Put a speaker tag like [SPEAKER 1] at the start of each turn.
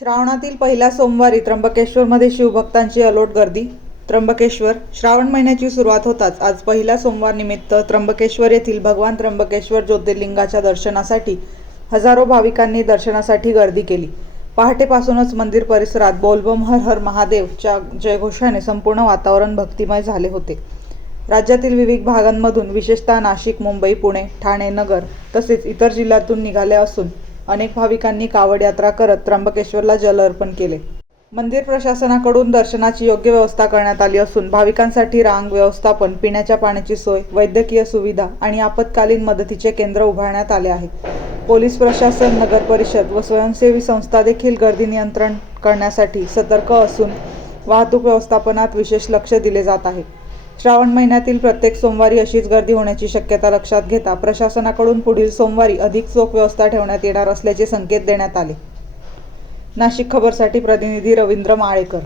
[SPEAKER 1] श्रावणातील पहिला सोमवारी त्र्यंबकेश्वरमध्ये शिवभक्तांची अलोट गर्दी. त्र्यंबकेश्वर श्रावण महिन्याची सुरुवात होताच. आज पहिल्या सोमवार निमित्त त्र्यंबकेश्वर येथील भगवान त्र्यंबकेश्वर ज्योतिर्लिंगाच्या दर्शनासाठी हजारो भाविकांनी दर्शनासाठी गर्दी केली. पहाटेपासूनच मंदिर परिसरात बोलबम हर हर महादेवच्या जयघोषाने संपूर्ण वातावरण भक्तिमय झाले होते. राज्यातील विविध भागांमधून विशेषतः नाशिक मुंबई पुणे ठाणे नगर तसेच इतर जिल्ह्यातून निघाले असून अनेक भाविकांनी कावड यात्रा करत त्र्यंबकेश्वरला जल अर्पण केले. मंदिर प्रशासनाकडून दर्शनाची योग्य व्यवस्था करण्यात आली असून भाविकांसाठी रांग व्यवस्थापन पिण्याच्या पाण्याची सोय वैद्यकीय सुविधा आणि आपत्कालीन मदतीचे केंद्र उभारण्यात आले आहे. पोलीस प्रशासन नगर परिषद व स्वयंसेवी संस्था देखील गर्दी नियंत्रण करण्यासाठी सतर्क असून वाहतूक व्यवस्थापनात विशेष लक्ष दिले जात आहे. श्रावण महिन्यातील प्रत्येक सोमवारी अशीच गर्दी होण्याची शक्यता लक्षात घेता प्रशासनाकडून पुढील सोमवारी अधिक चोख व्यवस्था ठेवण्यात येणार असल्याचे संकेत देण्यात आले. नाशिक खबरसाठी प्रतिनिधी रवींद्र माळेकर.